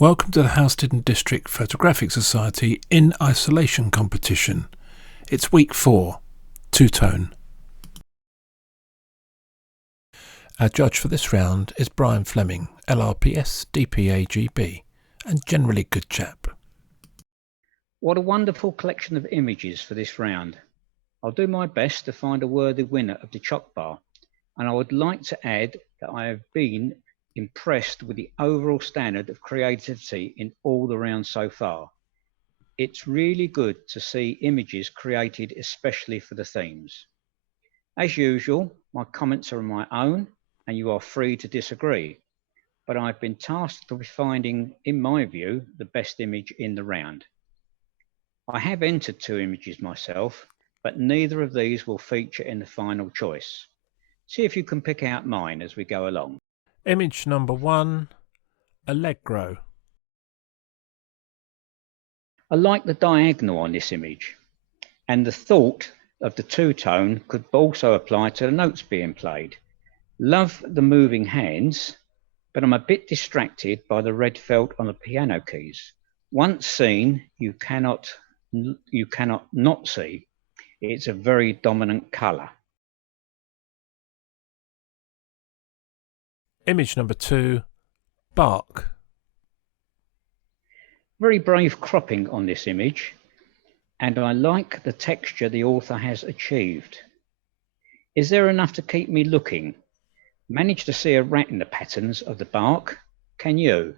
Welcome to the H&DPS District Photographic Society In Isolation competition. It's week 4, two-tone. Our judge for this round is Brian Fleming, LRPS, DPAGB, and generally good chap. What a wonderful collection of images for this round. I'll do my best to find a worthy winner of the choc bar, and I would like to add that I have been impressed with the overall standard of creativity in all the rounds so far. It's really good to see images created especially for the themes. As usual, my comments are my own and you are free to disagree, but I've been tasked with finding, in my view, the best image in the round. I have entered 2 images myself, but neither of these will feature in the final choice. See if you can pick out mine as we go along. Image number 1, Allegro. I like the diagonal on this image, and the thought of the two-tone could also apply to the notes being played. Love the moving hands, but I'm a bit distracted by the red felt on the piano keys. Once seen, you cannot not see. It's a very dominant colour. Image number 2, Bark. Very brave cropping on this image, and I like the texture the author has achieved. Is there enough to keep me looking? Managed to see a rat in the patterns of the bark. Can you?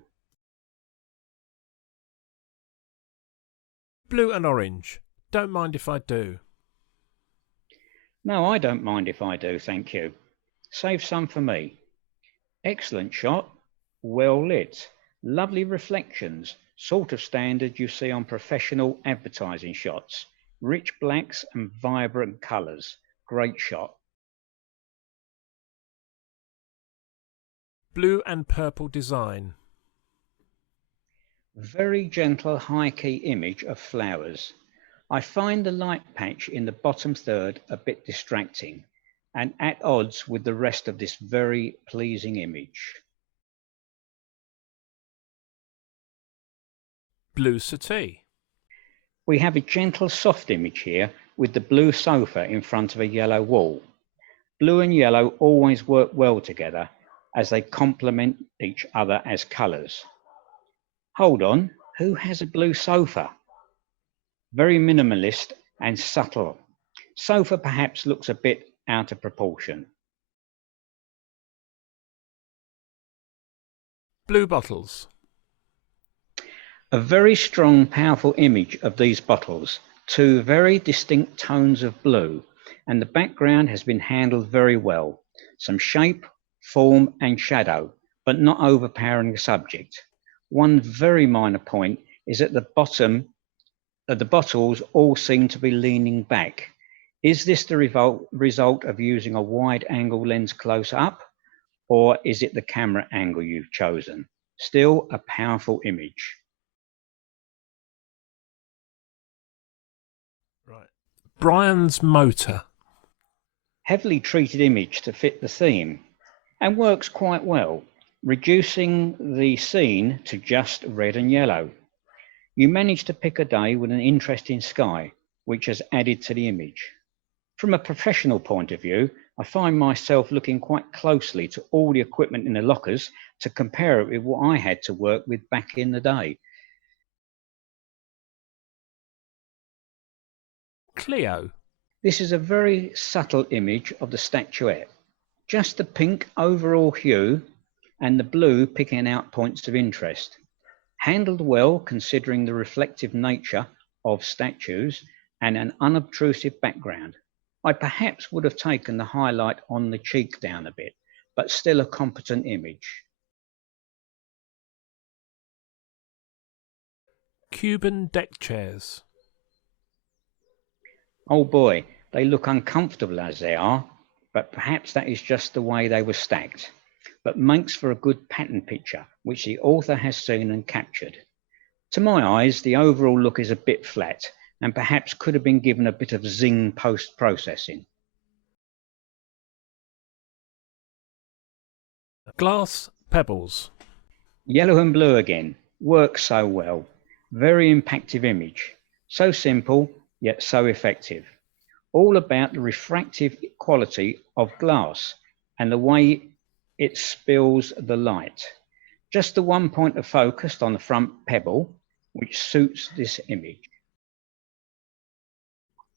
Blue and orange. Don't mind if I do. No, I don't mind if I do, thank you. Save some for me. Excellent shot, well lit, lovely reflections, sort of standard you see on professional advertising shots. Rich blacks and vibrant colours. Great shot. Blue and purple design. Very gentle high key image of flowers. I find the light patch in the bottom third a bit distracting and at odds with the rest of this very pleasing image. Blue settee. We have a gentle soft image here with the blue sofa in front of a yellow wall. Blue and yellow always work well together as they complement each other as colours. Hold on, who has a blue sofa? Very minimalist and subtle. Sofa perhaps looks a bit out of proportion. Blue bottles. A very strong, powerful image of these bottles, 2 very distinct tones of blue, and the background has been handled very well. Some shape, form and shadow, but not overpowering the subject. One very minor point is at the bottom of the bottles all seem to be leaning back. Is this the result of using a wide angle lens close up, or is it the camera angle you've chosen? Still a powerful image. Right. Brian's motor. Heavily treated image to fit the theme, and works quite well, reducing the scene to just red and yellow. You managed to pick a day with an interesting sky, which has added to the image. From a professional point of view, I find myself looking quite closely to all the equipment in the lockers to compare it with what I had to work with back in the day. Cleo. This is a very subtle image of the statuette. Just the pink overall hue and the blue picking out points of interest. Handled well considering the reflective nature of statues and an unobtrusive background. I perhaps would have taken the highlight on the cheek down a bit, but still a competent image. Cuban deck chairs. Oh boy, they look uncomfortable as they are, but perhaps that is just the way they were stacked, but makes for a good pattern picture, which the author has seen and captured. To my eyes, the overall look is a bit flat and perhaps could have been given a bit of zing post-processing. Glass pebbles. Yellow and blue again. Works so well. Very impactful image. So simple, yet so effective. All about the refractive quality of glass and the way it spills the light. Just the one point of focus on the front pebble, which suits this image.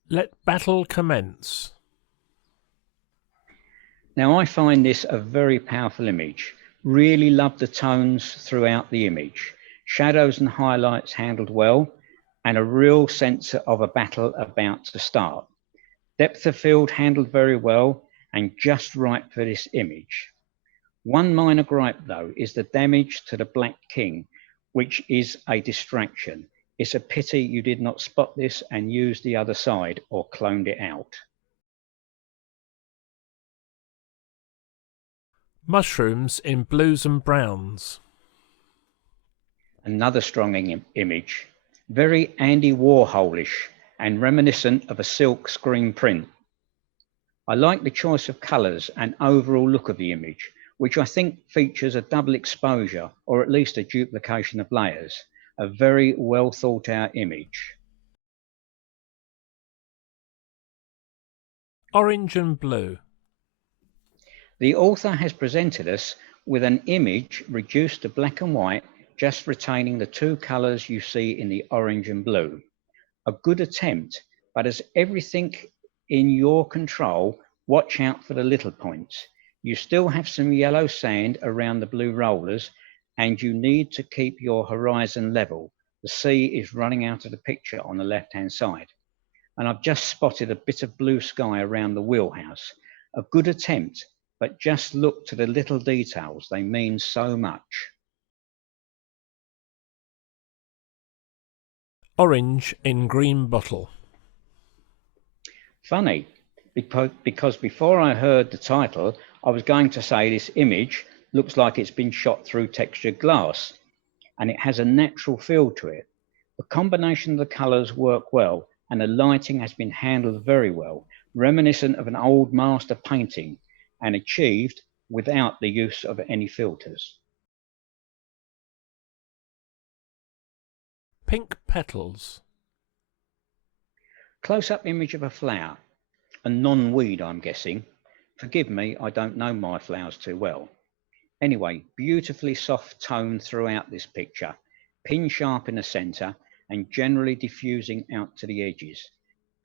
Let battle commence. Now I find this a very powerful image. Really love the tones throughout the image. Shadows and highlights handled well, and a real sense of a battle about to start. Depth of field handled very well and just right for this image. One minor gripe though is the damage to the Black King, which is a distraction. It's a pity you did not spot this and use the other side or cloned it out. Mushrooms in blues and browns. Another strong image, very Andy Warholish and reminiscent of a silk screen print. I like the choice of colours and overall look of the image, which I think features a double exposure or at least a duplication of layers. A very well thought out image. Orange and blue. The author has presented us with an image reduced to black and white, just retaining the two colours you see in the orange and blue. A good attempt, but as everything in your control, watch out for the little points. You still have some yellow sand around the blue rollers, and you need to keep your horizon level. The sea is running out of the picture on the left-hand side. And I've just spotted a bit of blue sky around the wheelhouse. A good attempt, but just look to the little details. They mean so much. Orange in green bottle. Funny, because before I heard the title, I was going to say this image looks like it's been shot through textured glass, and it has a natural feel to it. The combination of the colours work well, and the lighting has been handled very well, reminiscent of an old master painting, and achieved without the use of any filters. Pink petals. Close-up image of a flower, a non-weed I'm guessing. Forgive me, I don't know my flowers too well. Anyway, beautifully soft tone throughout this picture, pin sharp in the centre and generally diffusing out to the edges.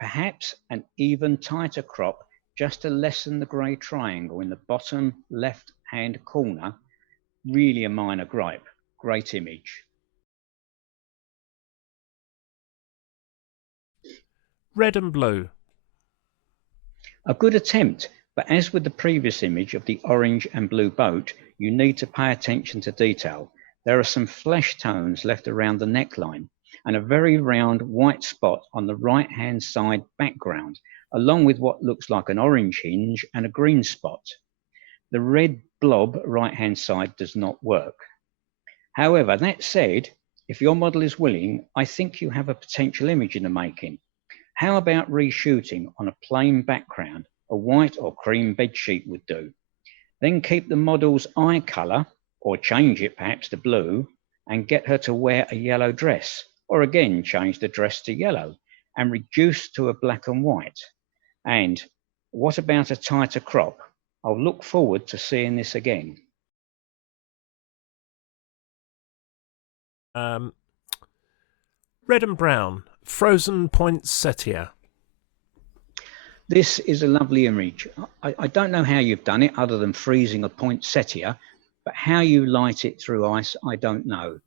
Perhaps an even tighter crop just to lessen the grey triangle in the bottom left-hand corner. Really a minor gripe. Great image. Red and blue. A good attempt, but as with the previous image of the orange and blue boat, you need to pay attention to detail. There are some flesh tones left around the neckline and a very round white spot on the right-hand side background, along with what looks like an orange hinge and a green spot. The red blob right-hand side does not work. However, that said, if your model is willing, I think you have a potential image in the making. How about reshooting on a plain background? A white or cream bedsheet would do. Then keep the model's eye colour, or change it perhaps to blue, and get her to wear a yellow dress, or again change the dress to yellow, and reduce to a black and white. And what about a tighter crop? I'll look forward to seeing this again. Red and brown. Frozen poinsettia. This is a lovely image. I don't know how you've done it other than freezing a poinsettia, but how you light it through ice, I don't know.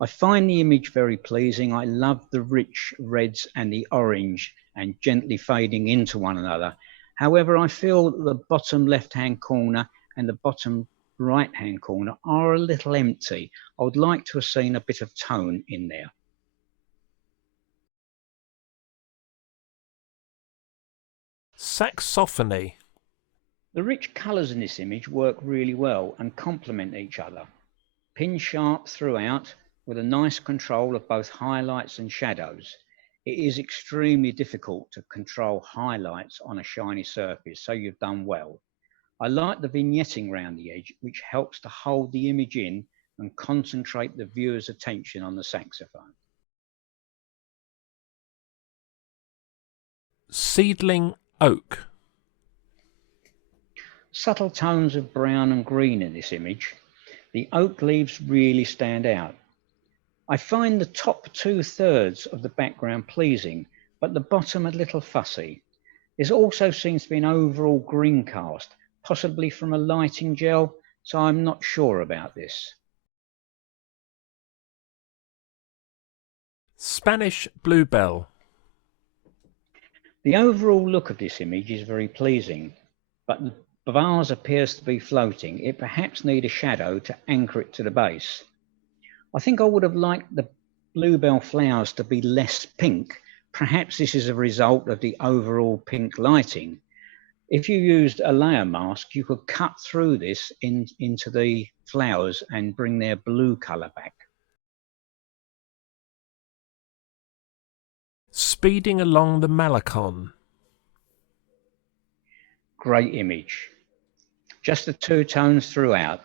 I find the image very pleasing. I love the rich reds and the orange and gently fading into one another. However, I feel that the bottom left-hand corner and the bottom right-hand corner are a little empty. I would like to have seen a bit of tone in there. Saxophony. The rich colours in this image work really well and complement each other. Pin sharp throughout with a nice control of both highlights and shadows. It is extremely difficult to control highlights on a shiny surface, so you've done well. I like the vignetting around the edge, which helps to hold the image in and concentrate the viewer's attention on the saxophone. Seedling oak. Subtle tones of brown and green in this image. The oak leaves really stand out. I find the top 2/3 of the background pleasing, but the bottom a little fussy. There also seems to be an overall green cast, possibly from a lighting gel, so I'm not sure about this. Spanish bluebell. The overall look of this image is very pleasing, but the vase appears to be floating. It perhaps needs a shadow to anchor it to the base. I think I would have liked the bluebell flowers to be less pink. Perhaps this is a result of the overall pink lighting. If you used a layer mask, you could cut through this into the flowers and bring their blue colour back. Speeding along the Malacon. Great image. Just the two tones throughout.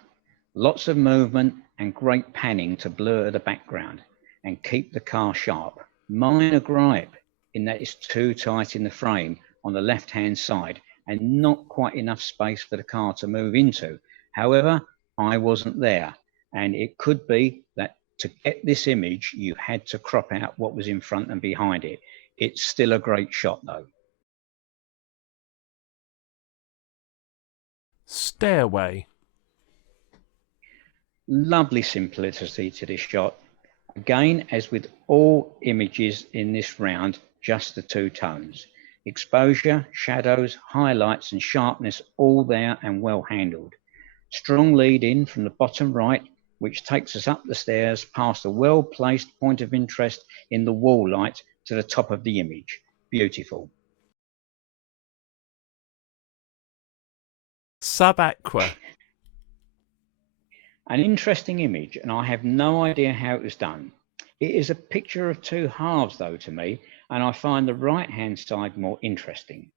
Lots of movement and great panning to blur the background and keep the car sharp. Minor gripe in that it's too tight in the frame on the left-hand side and not quite enough space for the car to move into. However, I wasn't there, and it could be that to get this image, you had to crop out what was in front and behind it. It's still a great shot though. Stairway. Lovely simplicity to this shot. Again, as with all images in this round, just the two tones. Exposure, shadows, highlights and sharpness all there and well handled. Strong lead in from the bottom right, which takes us up the stairs past a well-placed point of interest in the wall light to the top of the image. Beautiful. Subaqua. An interesting image, and I have no idea how it was done. It is a picture of two halves though to me, and I find the right hand side more interesting.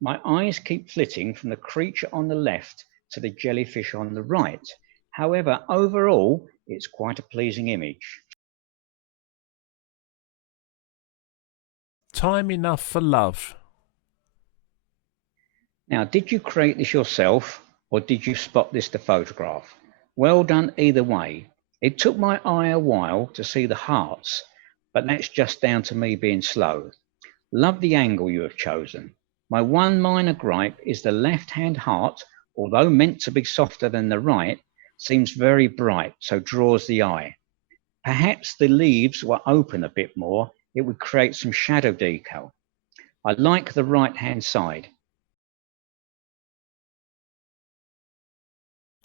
My eyes keep flitting from the creature on the left to the jellyfish on the right. However, overall, it's quite a pleasing image. Time enough for love. Now, did you create this yourself or did you spot this to photograph? Well done either way. It took my eye a while to see the hearts, but that's just down to me being slow. Love the angle you have chosen. My one minor gripe is the left-hand heart, although meant to be softer than the right, seems very bright, so draws the eye. Perhaps the leaves were open a bit more, it would create some shadow decal. I like the right-hand side.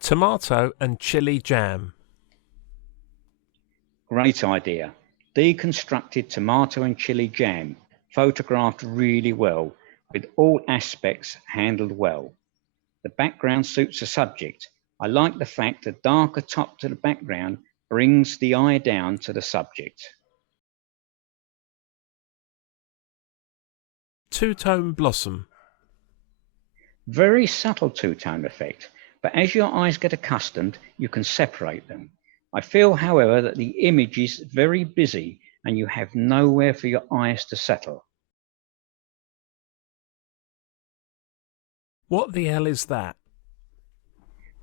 Tomato and chili jam. Great idea. Deconstructed tomato and chili jam, photographed really well, with all aspects handled well. The background suits the subject. I like the fact the darker top to the background brings the eye down to the subject. Two-tone blossom. Very subtle two-tone effect, but as your eyes get accustomed, you can separate them. I feel, however, that the image is very busy and you have nowhere for your eyes to settle. What the hell is that?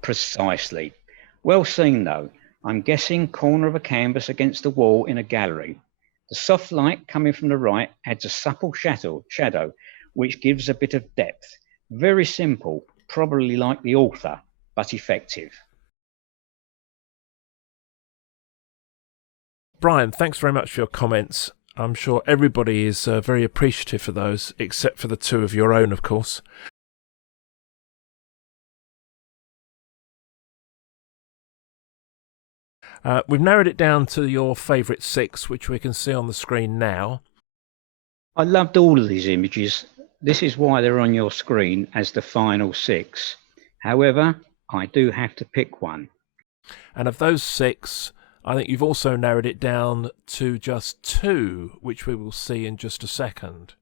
Precisely. Well seen though. I'm guessing corner of a canvas against the wall in a gallery. The soft light coming from the right adds a supple shadow, which gives a bit of depth. Very simple, probably like the author, but effective. Brian, thanks very much for your comments. I'm sure everybody is very appreciative for those, except for the two of your own, of course. We've narrowed it down to your favourite 6, which we can see on the screen now. I loved all of these images. This is why they're on your screen as the final 6. However, I do have to pick one. And of those 6, I think you've also narrowed it down to just 2, which we will see in just a second.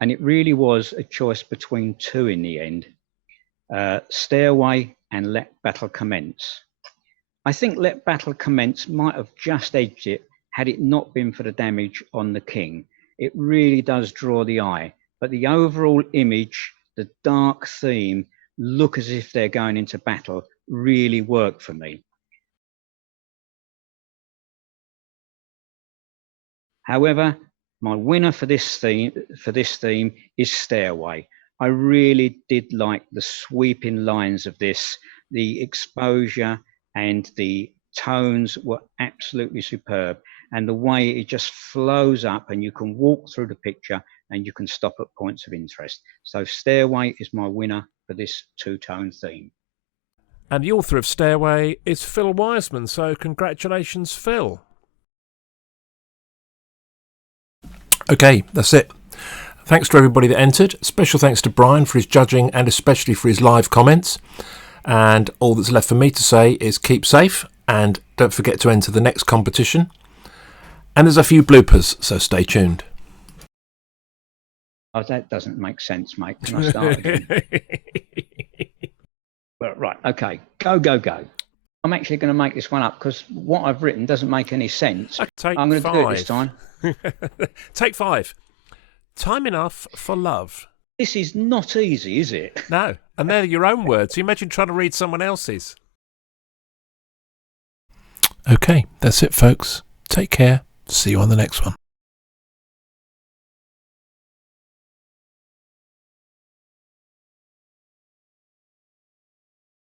And it really was a choice between 2 in the end. Stairway and Let Battle Commence. I think Let Battle Commence might have just edged it had it not been for the damage on the king. It really does draw the eye, but the overall image, the dark theme, look as if they're going into battle, really work for me. However, my winner for this theme is Stairway. I really did like the sweeping lines of this. The exposure and the tones were absolutely superb, and the way it just flows up and you can walk through the picture and you can stop at points of interest. So Stairway is my winner for this two-tone theme. And the author of Stairway is Phil Wiseman, so congratulations, Phil. Okay, that's it. Thanks to everybody that entered. Special thanks to Brian for his judging and especially for his live comments. And all that's left for me to say is keep safe and don't forget to enter the next competition. And there's a few bloopers, so stay tuned. Oh, that doesn't make sense, mate. Can I start again? Well, right, okay. Go. I'm actually going to make this one up because what I've written doesn't make any sense. I'm going to do it this time. Take 5. Time enough for love. This is not easy, is it? No, and they're your own words. You imagine trying to read someone else's. Okay, that's it, folks. Take care. See you on the next one.